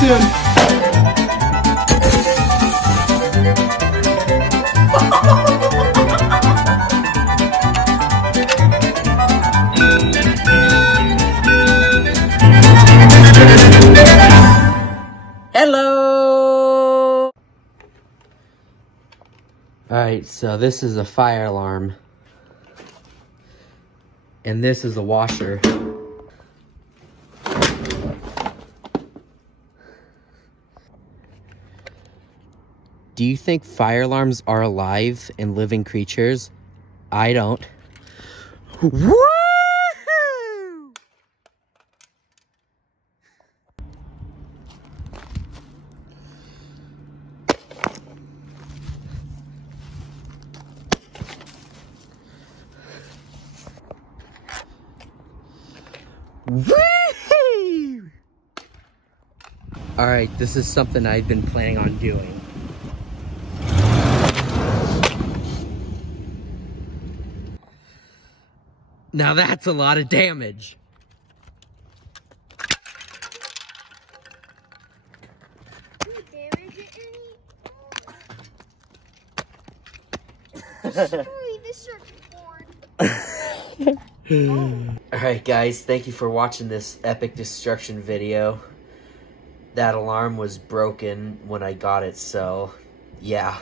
soon. Hello! Alright, so this is a fire alarm. And this is a washer. Do you think fire alarms are alive and living creatures? I don't. Woo! Woo! All right, this is something I've been planning on doing. Now that's a lot of damage. Did you damage it any? Destroy the circuit board. Alright guys, thank you for watching this epic destruction video. That alarm was broken when I got it, so yeah.